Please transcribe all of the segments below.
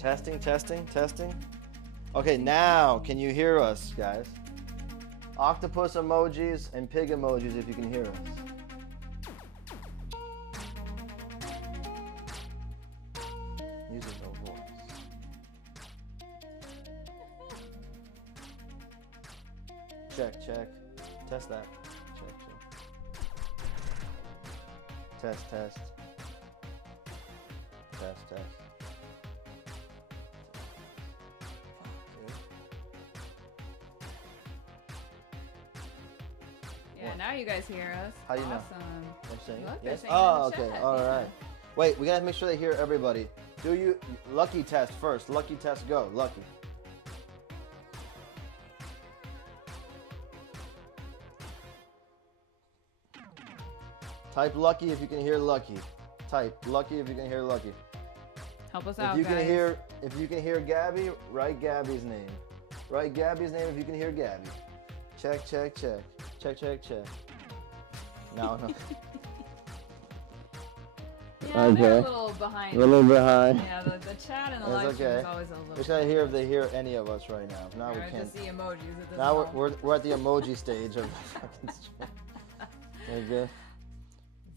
Testing, testing, testing. Okay, now can you hear us, guys? Octopus emojis and pig emojis if you can hear us. Music no voice. Check, check. Test that. Check, check. Test, test. Test, test. Yeah, now you guys hear us. How do you know? Awesome. They're saying Look, it? they're Yes? saying it Oh, in the okay. chat, All yeah. right. Wait, we gotta make sure they hear everybody. Do you lucky test first? Lucky test, go. Lucky. Type lucky if you can hear lucky. Type lucky if you can hear lucky. Help us If out, you guys. can hear Gabby, write Gabby's name. Write Gabby's name if you can hear Gabby. Check, check, check. Check, check, check. No, no. Yeah, they're a Okay. little behind. A little behind. Yeah, the chat and the That's live stream okay. is always a little. We just gotta hear if they hear any of us right now. If not, we Or can't. just the emojis. It doesn't Now help. we're at the emoji stage of the fucking stream. Very good.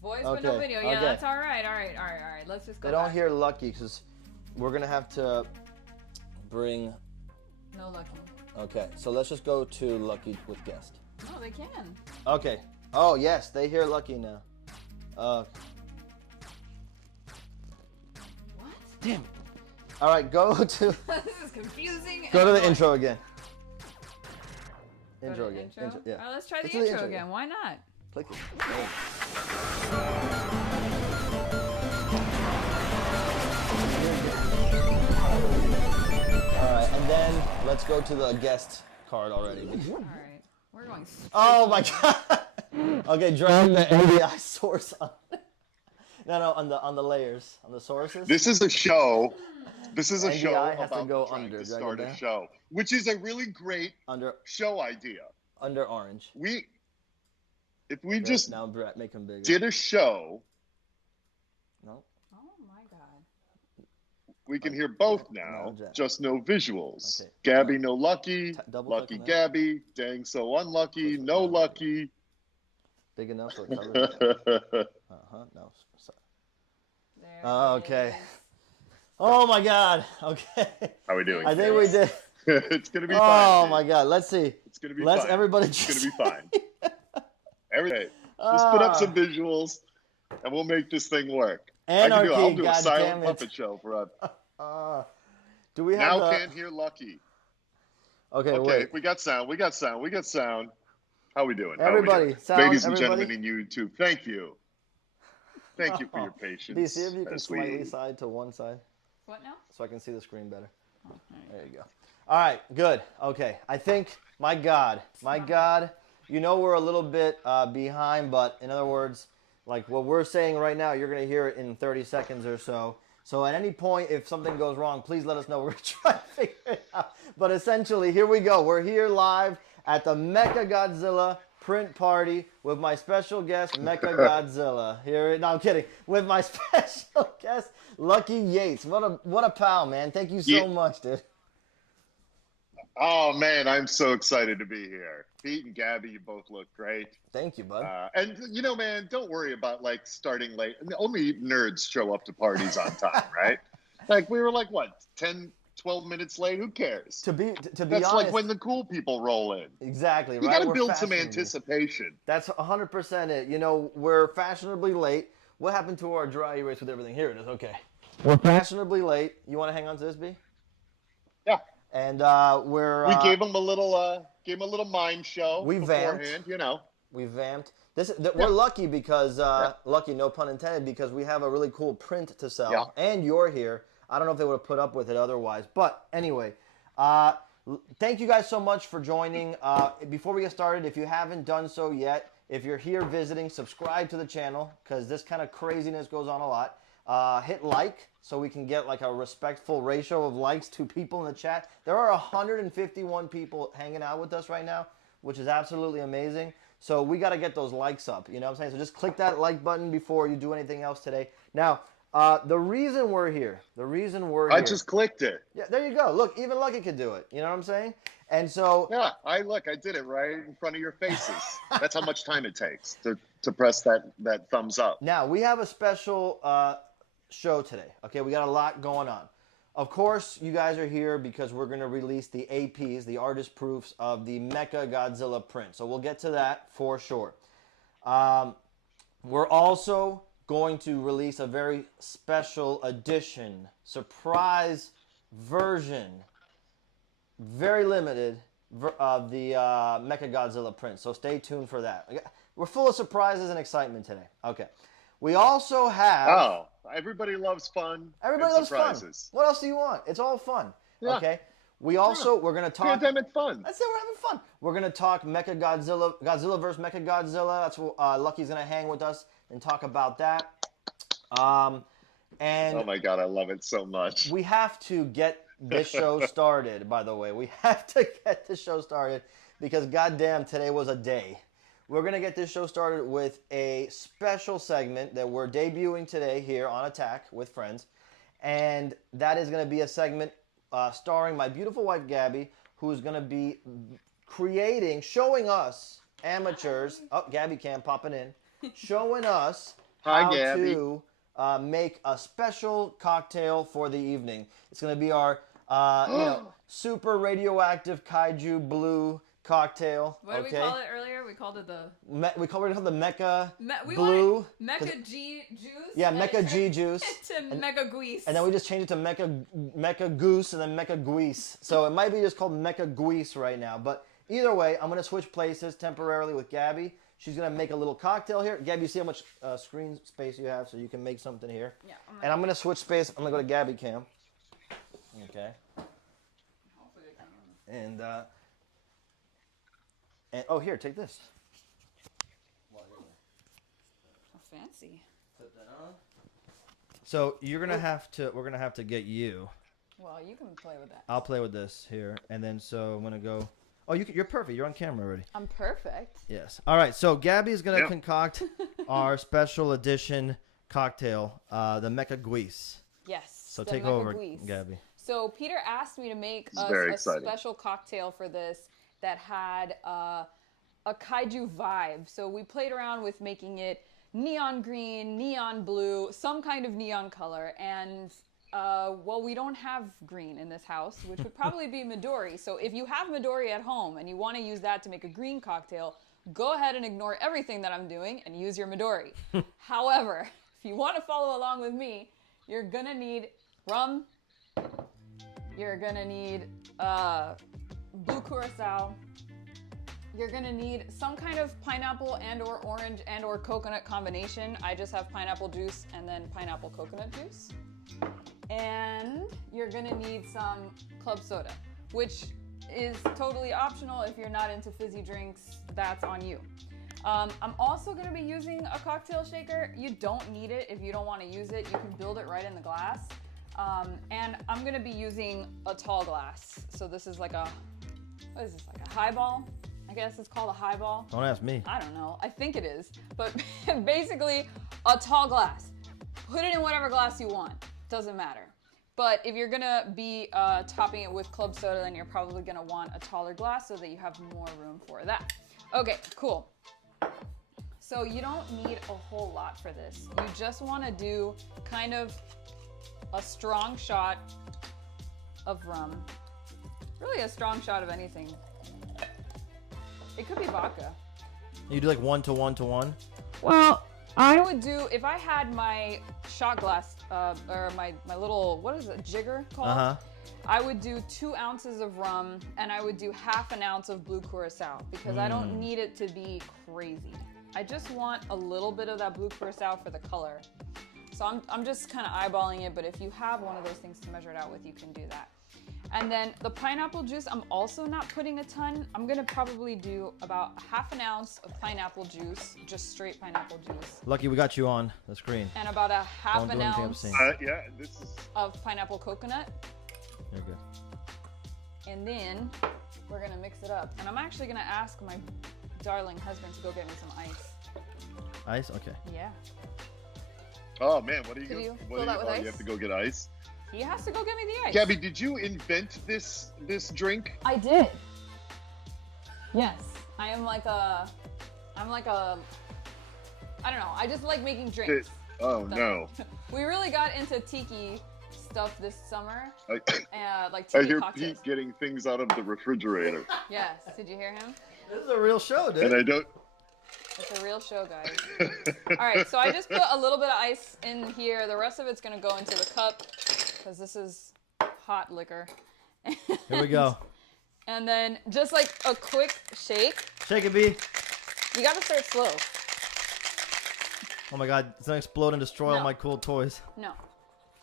Voice but no Okay, video. Yeah, okay. that's all right. All right, all right, all right. Let's just go. They don't back. hear lucky because we're gonna have to bring. No lucky. Okay, so let's just go to lucky with guest. No, they can. Okay. Oh yes, they hear lucky now. What? Damn it. All right, go to This is confusing. go and to the annoying. intro again. Go to Intro the again. Intro? Intro, yeah. All right, let's try Let's the do the intro intro again. Why not? Click it. All right, and then let's go to the guest card already. All right, we're going. Oh my god. Okay, drag the NDI source on. No, on the layers, on the sources. This is a show. This is a NDI show has to about go trying under. to Drag it start a down. show, which is a really great under show idea. orange. If we Right, just now Brett, make him bigger. did a show, No. Oh my god. we can hear both No, now, Jack. just no visuals. Okay. Gabby, no lucky. Double click Lucky on that. Gabby, dang so unlucky, Push it no down. lucky. Big enough for it covers. No. Sorry. There Oh, it okay. is. Oh my god. Okay. How we doing? I think we did. It's gonna be Oh fine. my god. Let's see. It's gonna be Let's fine. everybody It's just. gonna be fine. Everything. Just put up Ah. some visuals, and we'll make this thing work. Anarchy, I'll do a God silent damn it. puppet show for us. Do we have Now the... can't hear lucky. Okay, Okay, wait. we got sound. How we doing? Everybody, sound, Ladies and everybody. gentlemen in YouTube, thank you. Thank you for your patience. B, see if you can as we- slightly side to one side What now? so I can see the screen better. Okay. There you go. All right, good. Okay, I think, my God, you know we're a little bit behind, but in other words, like what we're saying right now, you're going to hear it in 30 seconds or so. So at any point, if something goes wrong, please let us know. We're going to try to figure it out. But essentially, here we go. We're here live at the Mecha Godzilla print party with my special guest, Mecha Godzilla. No, I'm kidding. With my special guest, Lucky Yates. What a pal, man. Thank you so much, dude. Oh man, I'm so excited to be here. Pete and Gabby, you both look great. Thank you, bud. And you know, man, don't worry about like starting late. Only nerds show up to parties on time, right? Like we were like what, 10, 12 minutes late? Who cares? To be That's honest, like when the cool people roll in. exactly, You right? got to We're build some fashionable. anticipation. That's 100% it. You know, we're fashionably late. What happened to our dry erase with everything? Here it is. Okay. We're fashionably late. You want to hang on to this, B? Yeah. And we're... We gave him a little mime show We beforehand, vamped. you know. We vamped. We're lucky because, lucky, no pun intended, because we have a really cool print to sell. Yeah. And you're here. I don't know if they would have put up with it otherwise. But anyway, thank you guys so much for joining. Before we get started, if you haven't done so yet, if you're here visiting, subscribe to the channel because this kind of craziness goes on a lot. Hit like so we can get like a respectful ratio of likes to people in the chat. There are 151 people hanging out with us right now, which is absolutely amazing. So we got to get those likes up, you know what I'm saying? So just click that like button before you do anything else today. Now, The reason we're here. I just clicked it. Yeah, there you go. Look, even Lucky could do it. You know what I'm saying? And so. Yeah, I did it right in front of your faces. That's how much time it takes to press that thumbs up. Now, we have a special show today. Okay, we got a lot going on. Of course, you guys are here because we're going to release the APs, the artist proofs of the Mecha Godzilla print. So we'll get to that for sure. We're also going to release a very special edition, surprise version, very limited, of the Mecha Godzilla print. So stay tuned for that. We're full of surprises and excitement today. Okay. We also have... Oh, everybody loves fun. Everybody and loves surprises. fun. What else do you want? It's all fun. Yeah. Okay. We're going to talk... Pandemic fun. That's it. We're having fun. We're going to talk Mecha Godzilla, Godzilla versus Mecha Godzilla. That's what Lucky's going to hang with us and talk about that. And oh my God, I love it so much. we have to get this show started, by the way. We have to get this show started because goddamn, today was a day. We're going to get this show started with a special segment that we're debuting today here on Attack with Friends. And that is going to be a segment starring my beautiful wife, Gabby, who is going to be showing us amateurs, Gabby Cam popping in, showing us how to make a special cocktail for the evening. It's going to be our super radioactive kaiju blue cocktail. What did we call it earlier? We called it the... we called it the Mecha we Blue. Mecha G Juice? Yeah, Mecha G Juice. To Mecha Guise. And then we just changed it to Mecha Goose and then Mecha Guise. So it might be just called Mecha Guise right now. But either way, I'm going to switch places temporarily with Gabby. She's going to make a little cocktail here. Gabby, you see how much screen space you have so you can make something here? Yeah. And I'm going to switch space. I'm going to go to Gabby Cam. Okay. Hopefully they can. And oh, here, take this. How fancy. Put that on. So we're gonna have to get you. Well, you can play with that. I'll play with this here, and then so I'm gonna go. Oh, you're perfect. You're on camera already. I'm perfect. Yes. All right. So Gabby's gonna concoct our special edition cocktail, the Mecha Guise. Yes. So take over, Gabby. So Peter asked me to make a special cocktail for this that had a kaiju vibe. So we played around with making it neon green, neon blue, some kind of neon color. And, well, we don't have green in this house, which would probably be Midori. So if you have Midori at home and you want to use that to make a green cocktail, go ahead and ignore everything that I'm doing and use your Midori. However, if you want to follow along with me, you're going to need rum. You're going to need blue curacao. You're gonna need some kind of pineapple and or orange and or coconut combination. I just have pineapple juice and then pineapple coconut juice. And you're gonna need some club soda, which is totally optional. If you're not into fizzy drinks, that's on you. I'm also gonna be using a cocktail shaker. You don't need it if you don't wanna use it. You can build it right in the glass. And I'm gonna be using a tall glass. So this is like what is this, like a highball? I guess it's called a highball. Don't ask me. I don't know. I think it is. But basically, a tall glass. Put it in whatever glass you want. Doesn't matter. But if you're going to be topping it with club soda, then you're probably going to want a taller glass so that you have more room for that. Okay, cool. So you don't need a whole lot for this. You just want to do kind of a strong shot of rum. Really a strong shot of anything. It could be vodka. You do like 1 to 1 to 1? Well, I would do, if I had my shot glass, or my little, what is it, jigger called? Uh-huh. I would do 2 ounces of rum, and I would do half an ounce of blue curacao, because I don't need it to be crazy. I just want a little bit of that blue curacao for the color. So I'm just kind of eyeballing it, but if you have one of those things to measure it out with, you can do that. And then the pineapple juice, I'm also not putting a ton. I'm gonna probably do about half an ounce of pineapple juice, just straight pineapple juice. Lucky we got you on the screen. And about a half an ounce of pineapple coconut. You're good. And then we're gonna mix it up. And I'm actually gonna ask my darling husband to go get me some ice. Ice? Okay. Yeah. Oh man, what are you Did going? you What fill are that you? with Oh, ice? you have to go get ice. He has to go get me the ice. Gabby, did you invent this drink? I did. Yes, I'm like a, I don't know. I just like making drinks. Oh no. We really got into tiki stuff this summer. Like I tiki hear cocktails. Pete getting things out of the refrigerator. Yes. Did you hear him? This is a real show, dude. And I don't. It's a real show, guys. All right, so I just put a little bit of ice in here. The rest of it's gonna go into the cup because this is hot liquor. Here we go. And then just like a quick shake. Shake it, B. You gotta start slow. Oh my God, it's gonna explode and destroy all No. my cool toys. No,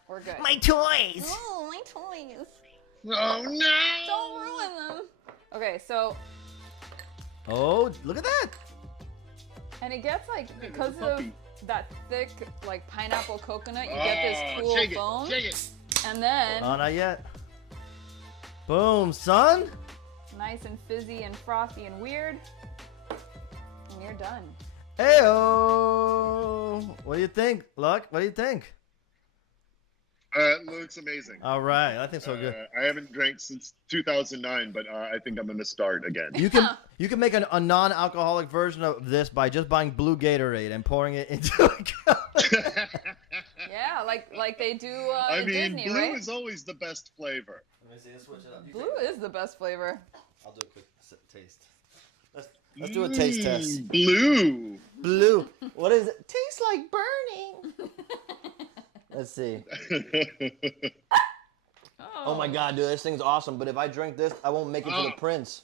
we're good. My toys! Oh, my toys. Oh no! Don't ruin them. Okay, so, Oh, look at that! and it gets like, because there's a of puppy. that thick, like pineapple coconut, you get this cool shake foam. it, shake it. And then, Oh, not yet. Boom, son! nice and fizzy and frothy and weird. And you're done. Heyo! What do you think, Luck? What do you think? It looks amazing. All right, I think so good. I haven't drank since 2009, but I think I'm gonna start again. You can make a non-alcoholic version of this by just buying blue Gatorade and pouring it into a cup. Yeah, like they do I in mean, Disney, blue right? is always the best flavor. Let me see, let's switch it up. Blue is the best flavor. I'll do a quick taste. Let's do a taste test. Blue. Blue. What is it? Tastes like burning. Let's see. Oh my God, dude, this thing's awesome. But if I drink this, I won't make it to the Prince.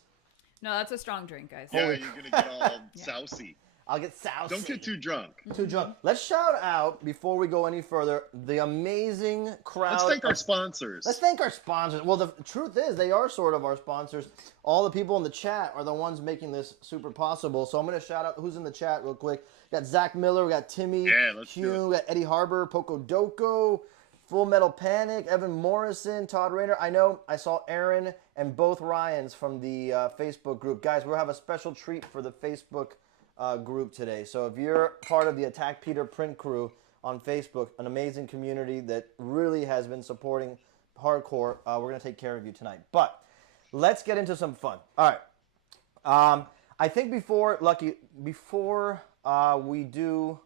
No, that's a strong drink, guys. Yeah, you're gonna get all sousy. I'll get sousy. Don't get too drunk. Too drunk. Let's shout out, before we go any further, the amazing crowd. Let's thank our sponsors. Let's thank our sponsors. Well, the truth is, they are sort of our sponsors. All the people in the chat are the ones making this super possible. So I'm going to shout out who's in the chat real quick. We got Zach Miller, we got Timmy, Hugh, we got Eddie Harbor, Poco Doko, Full Metal Panic, Evan Morrison, Todd Rayner. I know I saw Aaron and both Ryans from the Facebook group. Guys, we'll have a special treat for the Facebook group today. So if you're part of the Attack Peter print crew on Facebook, an amazing community that really has been supporting hardcore, we're going to take care of you tonight. But let's get into some fun. All right. I think before we do...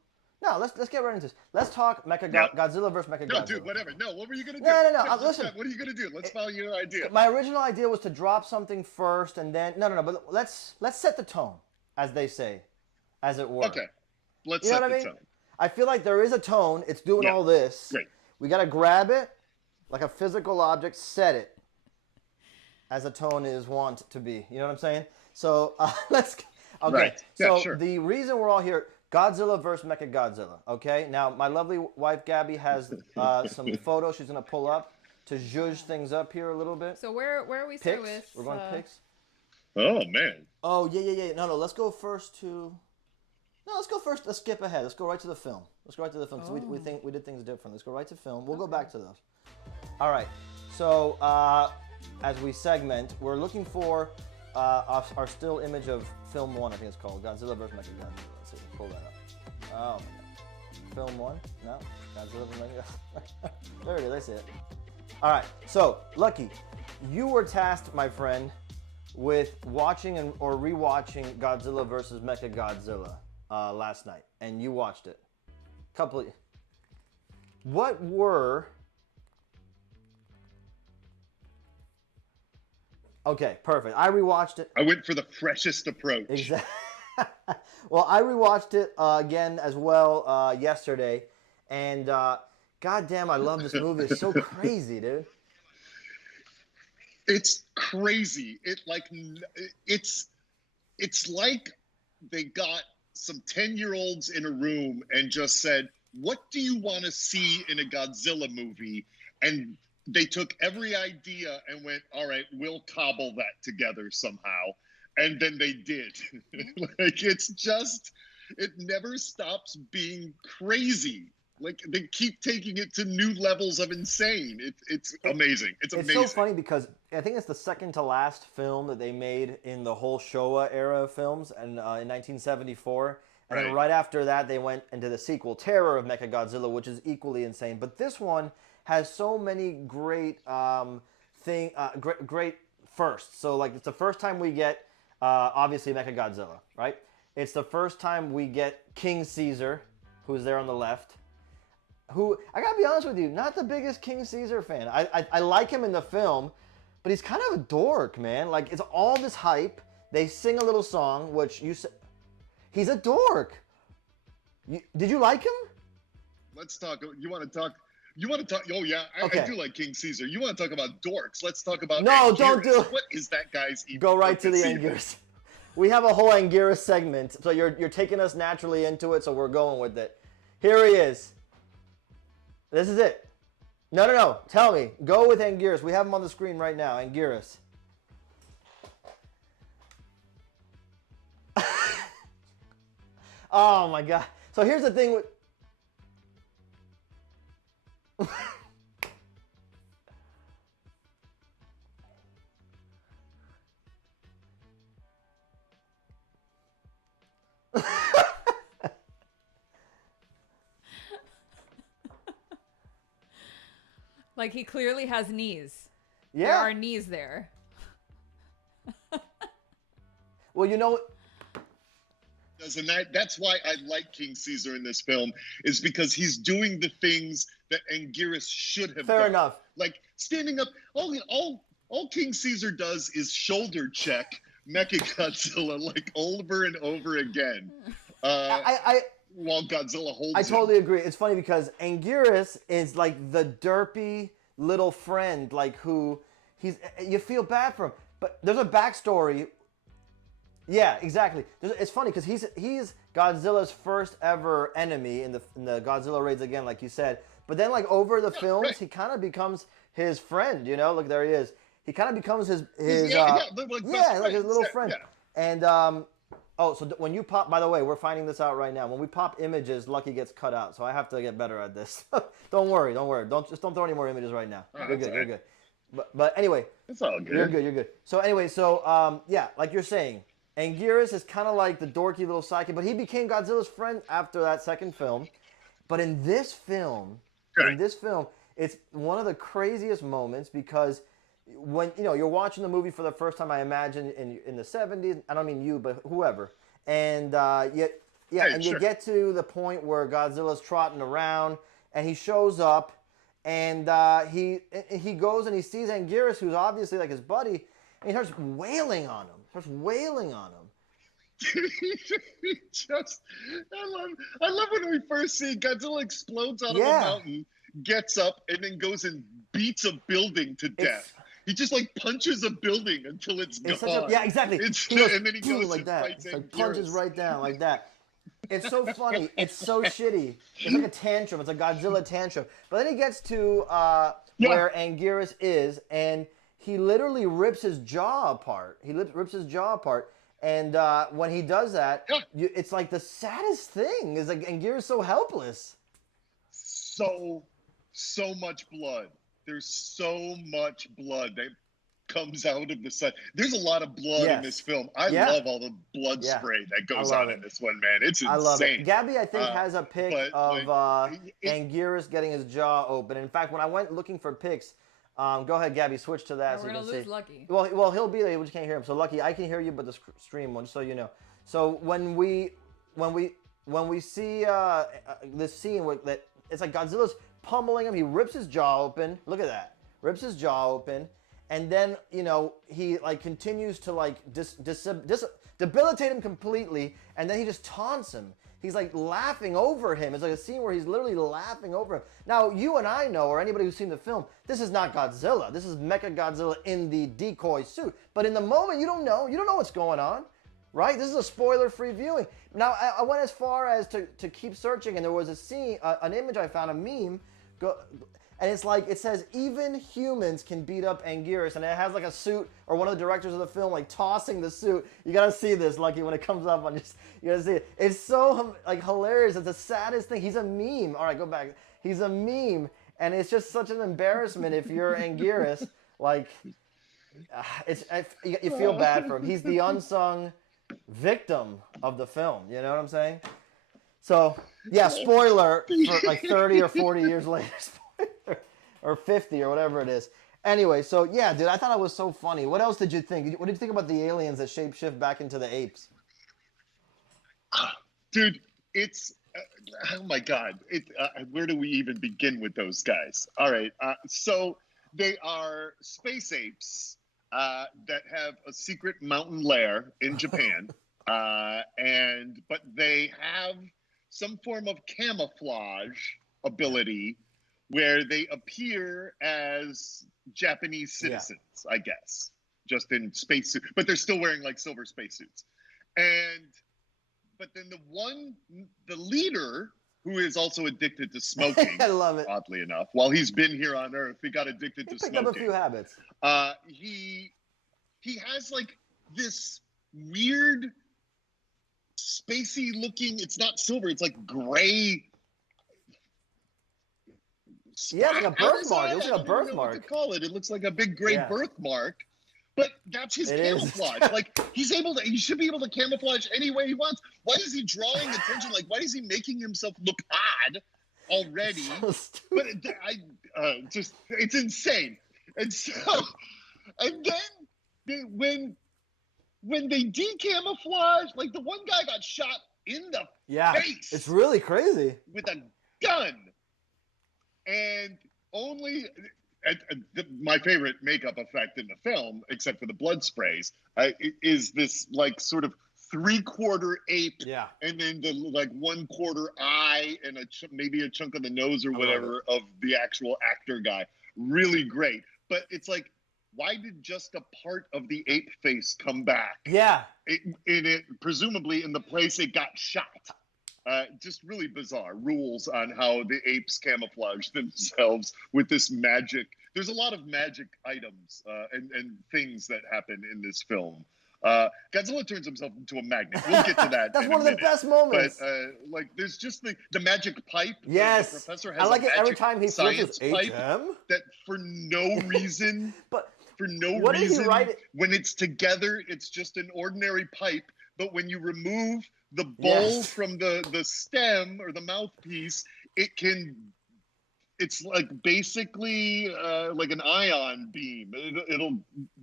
No, let's get right into this. Let's talk Godzilla versus Mecha Godzilla. No, dude, whatever. No, what were you going to do? No. Listen. What are you going to do? Let's follow your idea. My original idea was to drop something first and then... No. But let's set the tone, as they say, as it were. Okay. Let's You know set what I the mean? tone. I feel like there is a tone. It's doing all this. Great. We got to grab it like a physical object, set it as a tone is want to be. You know what I'm saying? So let's... Okay. Right. Yeah, so sure. the reason we're all here... Godzilla versus Mecha Godzilla, okay? Now, my lovely wife, Gabby, has some photos she's going to pull up to zhuzh things up here a little bit. So where are we start Picks? with? We're going picks? Oh, man. Oh, yeah. No, let's go first to... No, let's go first. Let's skip ahead. Let's go right to the film. So we think we did things different. Let's go right to film. We'll go back to those. All right. So, as we segment, we're looking for our still image of film 1, I think it's called. Godzilla vs. Mecha Godzilla. Let's see. Pull that up. Oh, my God. Film 1? No? Godzilla vs. Mecha Godzilla. There it is. I see it. All right. So, Lucky, you were tasked, my friend, with watching or rewatching Godzilla vs. Mecha Godzilla last night, and you watched it. What were... Okay, perfect. I rewatched it. I went for the freshest approach. Exactly. Well, I rewatched it again as well yesterday, and goddamn, I love this movie. It's so crazy, dude. It's crazy. It's like they got some 10-year-olds in a room and just said, "What do you want to see in a Godzilla movie?" And they took every idea and went, "All right, we'll cobble that together somehow." And then they did. Like, it never stops being crazy. Like, they keep taking it to new levels of insane. It's amazing. It's amazing. It's so funny because I think it's the second to last film that they made in the whole Showa era of films, and in 1974. And then right after that, they went into the sequel, Terror of Mechagodzilla, which is equally insane. But this one has so many great great firsts. So like it's the first time we get obviously Mechagodzilla, right? It's the first time we get King Caesar, who's there on the left. Who, I gotta be honest with you, not the biggest King Caesar fan. I like him in the film, but he's kind of a dork, man. Like, it's all this hype. They sing a little song, which you said, he's a dork. Did you like him? Let's talk. You want to talk? Oh, yeah, Okay. I do like King Caesar. You want to talk about dorks? Let's talk about No, Anguirus. don't do it. What is that guy's Go right to the Anguirus. We have a whole Anguirus segment, so you're taking us naturally into it, so we're going with it. Here he is. This is it. No. Tell me. Go with Anguirus. We have him on the screen right now. Anguirus. Oh my God. So here's the thing with... Like, he clearly has knees. Yeah. There are knees there. Well, you know... And that's why I like King Caesar in this film, is because he's doing the things that Anguirus should have done. Fair enough. Like, standing up. All King Caesar does is shoulder check Mechagodzilla, like, over and over again. While Godzilla holds I totally agree. It's funny because Anguirus is like the derpy little friend, like who you feel bad for him. But there's a backstory. Yeah, exactly. It's funny because he's Godzilla's first ever enemy in the Godzilla raids again, like you said. But then like over the films, he kind of becomes his friend. You know, look, there he is. He kind of becomes his like his little friend. Yeah. And oh, so when you pop, by the way, we're finding this out right now. When we pop images, Lucky gets cut out, so I have to get better at this. Don't worry. Don't throw any more images right now. You're good. You're good. But anyway, it's all good. You're good. So anyway, yeah, like you're saying, Anguirus is kind of like the dorky little sidekick, but he became Godzilla's friend after that second film. But in this film, it's one of the craziest moments because when you're watching the movie for the first time, I imagine in the 70s. I don't mean you, but whoever. And you get to the point where Godzilla's trotting around, and he shows up, and he goes and he sees Anguirus, who's obviously like his buddy, and he starts wailing on him. I love when we first see Godzilla explodes out of a mountain, gets up, and then goes and beats a building to death. He just like punches a building until it's gone. Yeah, exactly. And then he goes like and that. fights It's like punches right down like that. It's so funny. It's so shitty. It's like a tantrum. It's a Godzilla tantrum. But then he gets to where Anguirus is, and he literally rips his jaw apart. And when he does that, it's like the saddest thing. It's like Anguirus so helpless. So much blood. There's so much blood that comes out of the side. There's a lot of blood in this film. I love all the blood spray that goes on in this one, man. It's insane. I love it. Gabby, I think, has a pic of Anguirus getting his jaw open. In fact, when I went looking for pics, go ahead, Gabby, switch to that. We're going to lose Lucky. Well, he'll be there. We just can't hear him. So, Lucky, I can hear you, but the stream won't, just so you know. So, when we see this scene where it's like Godzilla's pummeling him, he rips his jaw open. Look at that. Rips his jaw open. And then, he like continues to like debilitate him completely. And then he just taunts him. He's like laughing over him. It's like a scene where he's literally laughing over him. Now, you and I know, or anybody who's seen the film, this is not Godzilla. This is Mechagodzilla in the decoy suit. But in the moment, you don't know. You don't know what's going on, right? This is a spoiler-free viewing. Now, I went as far as to keep searching, and there was a scene, an image I found, a meme, and it's like, it says, even humans can beat up Anguirus, and it has like a suit, or one of the directors of the film, like tossing the suit. You gotta see this, Lucky, when it comes up on just, you gotta see it. It's so like hilarious. It's the saddest thing. He's a meme. All right, go back. He's a meme, and it's just such an embarrassment if you're Anguirus. Like, you feel bad for him. He's the unsung victim of the film. You know what I'm saying? So, yeah, spoiler for like 30 or 40 years later, spoiler, or 50 or whatever it is. Anyway, so yeah, dude, I thought it was so funny. What else did you think? What did you think about the aliens that shapeshift back into the apes? Dude, it's oh my god! Where do we even begin with those guys? All right, so they are space apes that have a secret mountain lair in Japan, but they have some form of camouflage ability where they appear as Japanese citizens, I guess, just in spacesuits, but they're still wearing like silver spacesuits. But then the leader, who is also addicted to smoking, I love it. Oddly enough, while he's been here on Earth, he got addicted to smoking. Picked up a few habits. He has like this weird, spacey looking. It's not silver. It's like gray. Yeah, it's like a birthmark. It looks like a birthmark. I don't know what to call it. It looks like a big gray birthmark. But that's his camouflage. Like he should be able to camouflage any way he wants. Why is he drawing attention? Like why is he making himself look odd already? So but it's insane. And so, and then when they decamouflage, like the one guy got shot in the face. It's really crazy. With a gun. And only my favorite makeup effect in the film, except for the blood sprays, is this like sort of 3/4 ape, and then the like 1/4 eye and maybe a chunk of the nose or whatever of the actual actor guy. Really great, but it's like, why did just a part of the ape face come back? Yeah, presumably in the place it got shot. Just really bizarre rules on how the apes camouflage themselves with this magic. There's a lot of magic items and things that happen in this film. Godzilla turns himself into a magnet. We'll get to that. That's one of the best moments. But like, there's just the magic pipe. Yes, the professor has I like it every time he flips his pipe HM. That for no reason, what did he write? When it's together, it's just an ordinary pipe. But when you remove the bowl from the stem or the mouthpiece, it's like basically like an ion beam. It'll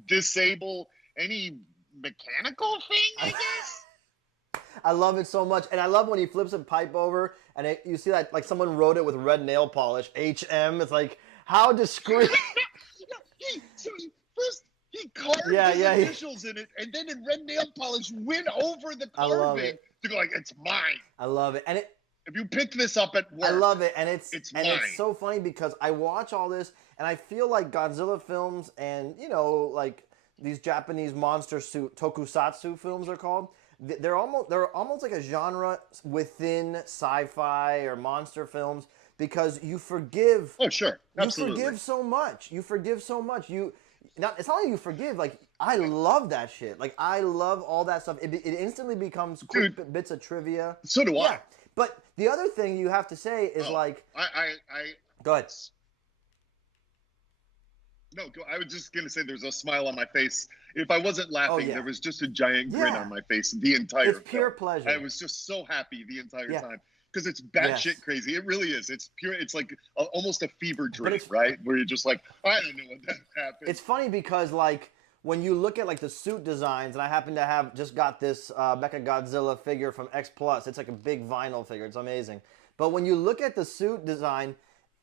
disable any mechanical thing, I guess. I love it so much, and I love when he flips a pipe over and you see that like someone wrote it with red nail polish, HM. It's like, how discreet. First he carved his initials in it, and then in red nail polish went over the carving to go like, it's mine. I love it. And if you picked this up at work, I love it. And it's mine. It's so funny because I watch all this and I feel like Godzilla films and, you know, like these Japanese monster suit tokusatsu films they're called. They're almost like a genre within sci-fi or monster films because you forgive. Oh, sure. Absolutely. You forgive so much. It's not like you forgive. Like, I love that shit. Like, I love all that stuff. It instantly becomes quick bits of trivia. So do I. But the other thing you have to say is Go ahead. No, I was just going to say there's a smile on my face. If I wasn't laughing, there was just a giant grin on my face the entire It's pure pleasure. I was just so happy the entire time. Because it's batshit crazy. It really is. It's pure. It's like almost a fever dream, right? Where you're just like, I don't know what that happened. It's funny because like when you look at like the suit designs, and I happen to have just got this Mecha Godzilla figure from X Plus. It's like a big vinyl figure. It's amazing. But when you look at the suit design,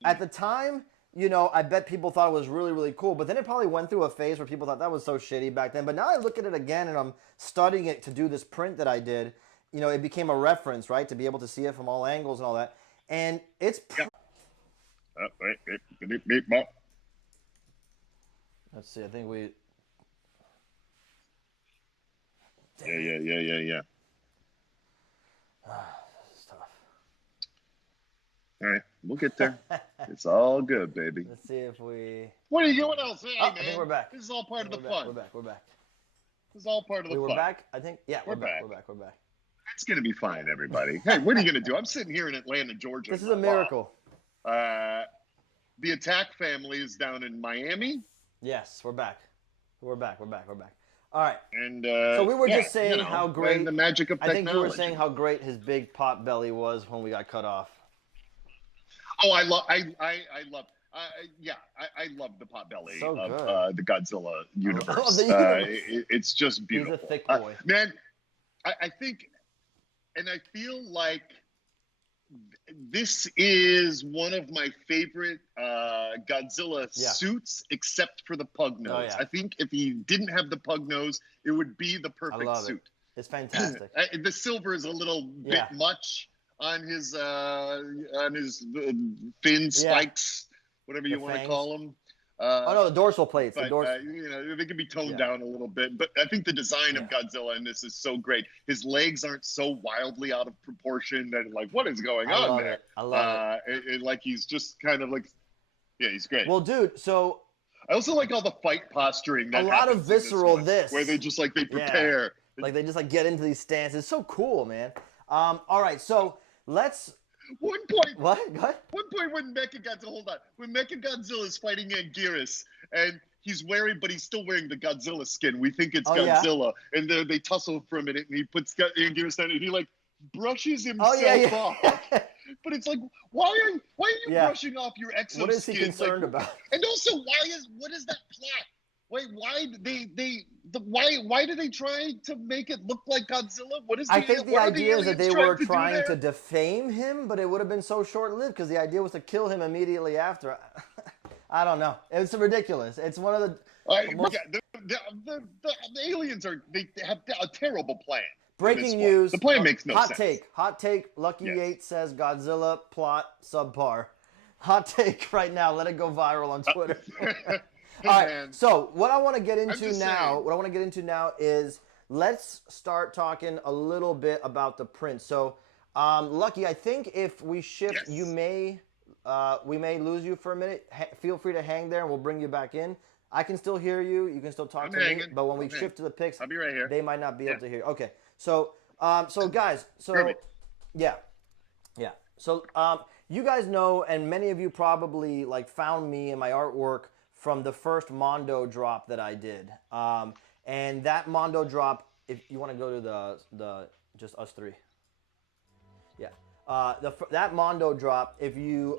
at the time, you know, I bet people thought it was really, really cool. But then it probably went through a phase where people thought that was so shitty back then. But now I look at it again, and I'm studying it to do this print that I did. You know, it became a reference, right, to be able to see it from all angles and all that. And it's... Let's see, I think we... Yeah. This is tough. All right, we'll get there. It's all good, baby. Let's see if we... What are you doing else? Hey, man. I think we're back. This is all part of the fun. We're back. This is all part of the fun. We're back, I think? Yeah, we're back. It's going to be fine, everybody. Hey, what are you going to do? I'm sitting here in Atlanta, Georgia. This is a miracle. The Attack family is down in Miami. Yes, we're back. All right. And so we were just saying how great the magic of technology. I think you were saying how great his big pot belly was when we got cut off. Oh, I love the pot belly of the Godzilla universe. It's just beautiful. He's a thick boy. Man, I think, and I feel like this is one of my favorite Godzilla suits, except for the pug nose. Oh, yeah. I think if he didn't have the pug nose, it would be the perfect suit. It's fantastic. The silver is a little bit much on his fin spikes, whatever you want to call them. The dorsal plates. But, they can be toned down a little bit. But I think the design of Godzilla in this is so great. His legs aren't so wildly out of proportion that, like, what is going on there? I love it. Like, he's just kind of like, he's great. Well, dude, so... I also like all the fight posturing. That a lot of visceral where they just, like, they prepare. Yeah. Like, they just, like, get into these stances. It's so cool, man. All right, so let's... One point. What? What? One point when Mechagodzilla is fighting Anguirus, and he's still wearing the Godzilla skin. We think it's Godzilla, and they tussle for a minute, and he puts Anguirus down, and he like brushes himself off. But it's like, why are you brushing off your exo skin? What is he concerned about? And also, what is that plot? Wait, why do they try to make it look like Godzilla? I think the idea is that they were trying to defame him, but it would have been so short-lived because the idea was to kill him immediately after. I don't know. It's ridiculous. It's one of the the aliens they have a terrible plan. Breaking news. The plan makes no sense. Hot take. Lucky Yates says Godzilla plot subpar. Hot take right now. Let it go viral on Twitter. All right, so what I want to get into now is let's start talking a little bit about the print. So, Lucky, I think if we shift, we may lose you for a minute. Feel free to hang there, and we'll bring you back in. I can still hear you. You can still talk to me. But when we shift to the picks, I'll be right here. They might not be able to hear you. Okay, so guys, perfect. Yeah. So you guys know, and many of you probably like found me in my artwork from the first Mondo drop that I did. And that Mondo drop, if you want to go to the just us three. Yeah. That Mondo drop, if you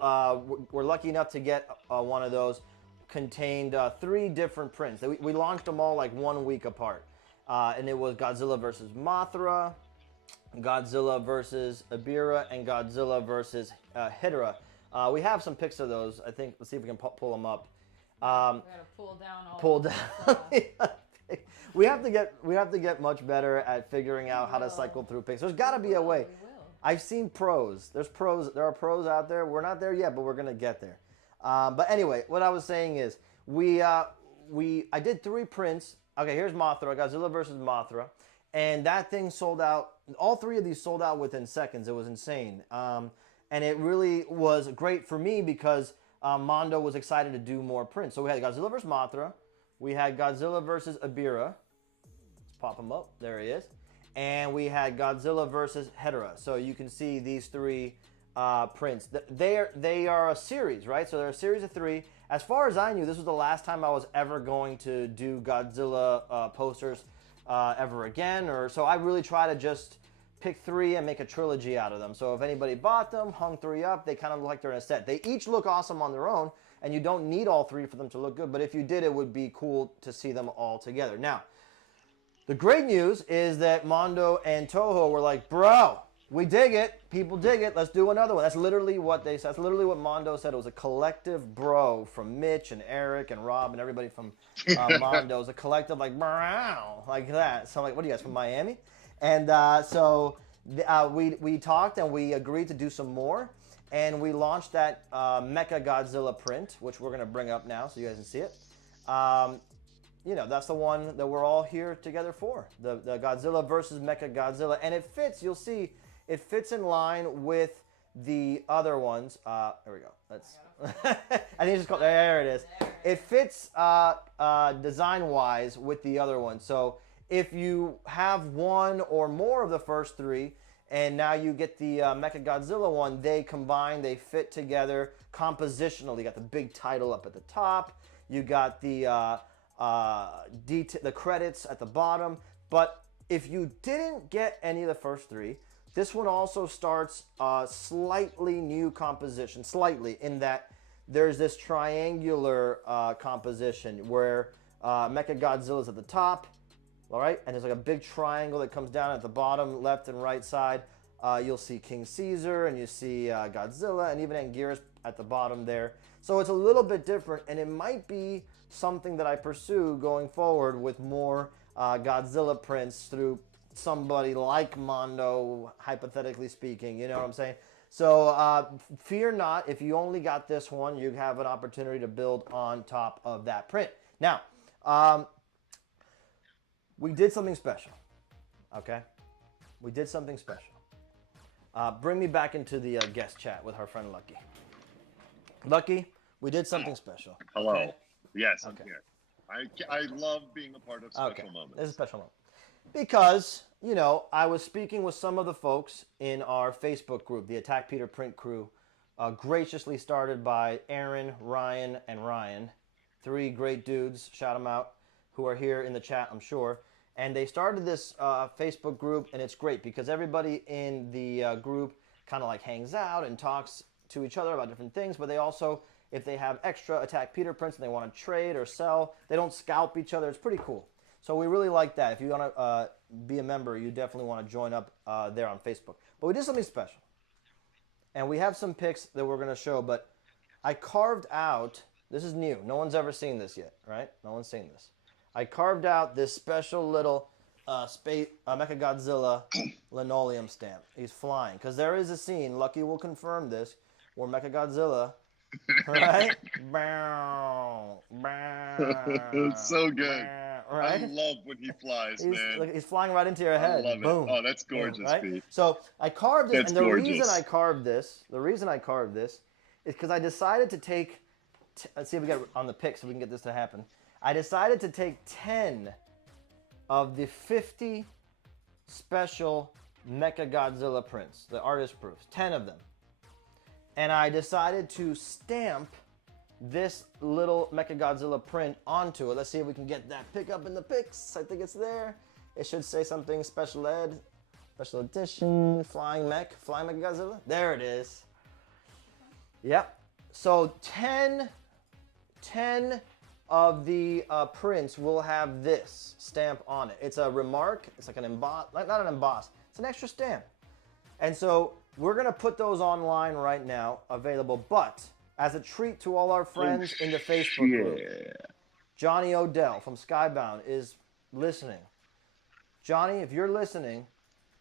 were lucky enough to get one of those, contained 3 different prints. We launched them all like 1 week apart. And it was Godzilla versus Mothra, Godzilla versus Ebirah, and Godzilla versus Hydra. We have some pics of those. I think, let's see if we can pull them up. We gotta pull down. We have to get much better at figuring out how to cycle through picks. There's got to be a way. I've seen pros. There are pros out there. We're not there yet, but we're gonna get there. But anyway, what I was saying is I did 3 prints. Okay, here's Mothra, Godzilla versus Mothra, and that thing sold out. All 3 of these sold out within seconds. It was insane, and it really was great for me because Mondo was excited to do more prints. So we had Godzilla versus Mothra. We had Godzilla versus Ebirah. Let's pop him up. There he is. And we had Godzilla versus Hydra. So you can see these 3 prints. They are a series, right? So they're a series of 3. As far as I knew, this was the last time I was ever going to do Godzilla posters ever again. So I really try to just pick 3 and make a trilogy out of them. So if anybody bought them, hung 3 up, they kind of look like they're in a set. They each look awesome on their own, and you don't need all 3 for them to look good. But if you did, it would be cool to see them all together. Now, the great news is that Mondo and Toho were like, bro, we dig it. People dig it. Let's do another one. That's literally what they said. That's literally what Mondo said. It was a collective bro from Mitch and Eric and Rob and everybody from Mondo. It was a collective like, brow, like that. So I'm like, what are you guys, from Miami? And so we talked and we agreed to do some more. And we launched that Mecha Godzilla print, which we're going to bring up now so you guys can see it. That's the one that we're all here together for. The Godzilla versus Mecha Godzilla. And it fits, you'll see, it fits in line with the other ones. There we go. I think it's just called, there it is. It fits design-wise with the other one. So if you have one or more of the first 3, and now you get the Mecha Godzilla one, they combine, they fit together compositionally. You got the big title up at the top. You got the the credits at the bottom. But if you didn't get any of the first three, this one also starts a slightly new composition, slightly, in that there's this triangular composition where Mecha Godzilla's at the top, all right? And there's like a big triangle that comes down at the bottom, left and right side. You'll see King Caesar, and you see Godzilla, and even Anguirus at the bottom there. So it's a little bit different, and it might be something that I pursue going forward with more Godzilla prints through somebody like Mondo, hypothetically speaking, you know what I'm saying? So fear not, if you only got this one, you have an opportunity to build on top of that print. Now, we did something special, okay? We did something special. Bring me back into the guest chat with our friend Lucky. Lucky, we did something special. Hello. Okay? Yes, I'm here. I love being a part of special moments. It's a special moment. Because, you know, I was speaking with some of the folks in our Facebook group, the Attack Peter Print Crew, graciously started by Aaron, Ryan, and Ryan. 3 great dudes, shout them out, who are here in the chat, I'm sure. And they started this Facebook group, and it's great because everybody in the group kind of like hangs out and talks to each other about different things, but they also, if they have extra Attack Peter prints and they want to trade or sell, they don't scalp each other. It's pretty cool. So we really like that. If you want to be a member, you definitely want to join up there on Facebook. But we did something special. And we have some pics that we're going to show, but I carved out, this is new. No one's ever seen this yet, right? No one's seen this. I carved out this special little Mecha Godzilla linoleum stamp. He's flying. Because there is a scene, Lucky will confirm this, where Mecha Godzilla, right? It's so good. Right? I love when he flies, man. He's flying right into your head. I love Boom. it. Oh, that's gorgeous, right? Pete. So I carved this, That's and the gorgeous. reason I carved this is because I decided to take, let's see if we get on the pic so we can get this to happen. I decided to take 10 of the 50 special Mecha Godzilla prints, the artist proofs, 10 of them. And I decided to stamp this little Mecha Godzilla print onto it. Let's see if we can get that pick up in the pics. I think it's there. It should say something special ed, special edition, flying Mecha Godzilla. There it is. Yep. So 10 of the prints will have this stamp on it. It's a remark. It's like an emboss, not an emboss. It's an extra stamp. And so we're going to put those online right now, available. But as a treat to all our friends in the Facebook group, Johnny Odell from Skybound is listening. Johnny, if you're listening,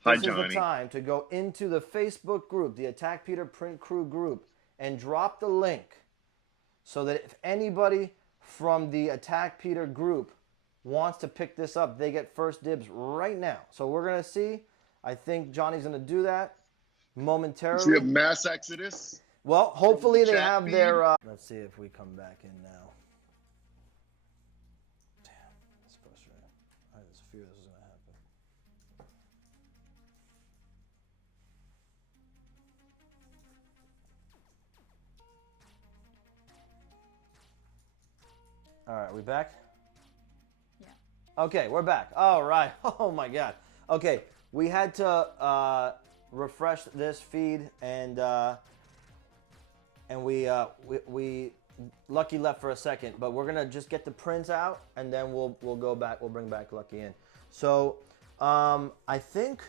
this is the time to go into the Facebook group, the Attack Peter Print Crew group, and drop the link so that if anybody from the Attack Peter group wants to pick this up, they get first dibs right now. So we're going to see. I think Johnny's going to do that momentarily. So we have mass exodus. Well, hopefully they have their... Let's see if we come back in now. Damn, it's frustrating. I just fear this is going to happen. All right, we back? Yeah. Okay, we're back. All right. Oh, my God. Okay, we had to refresh this feed, and we Lucky left for a second, but we're gonna just get the prints out, and then we'll go back. We'll bring back Lucky in. So I think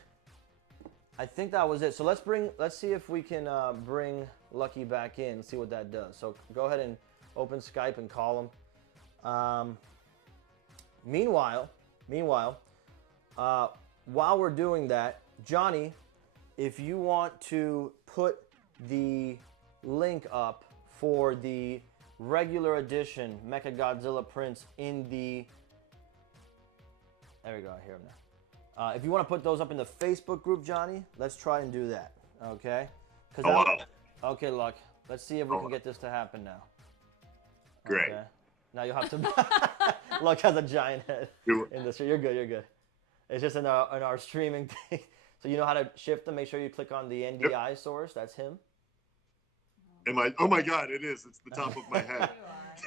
that was it. So let's see if we can bring Lucky back in. See what that does. So go ahead and open Skype and call him. Meanwhile, while we're doing that, Johnny, if you want to put the link up for the regular edition Mecha Godzilla prints in the... There we go, I hear him now. If you want to put those up in the Facebook group, Johnny, let's try and do that, okay? Okay, Luck. Let's see if we can get this to happen now. Great. Okay. Now you'll have to... Luck has a giant head in this. You're good. It's just in our streaming thing. So you know how to shift them. Make sure you click on the NDI source. That's him. Am I? Oh my God! It is. It's the top of my head.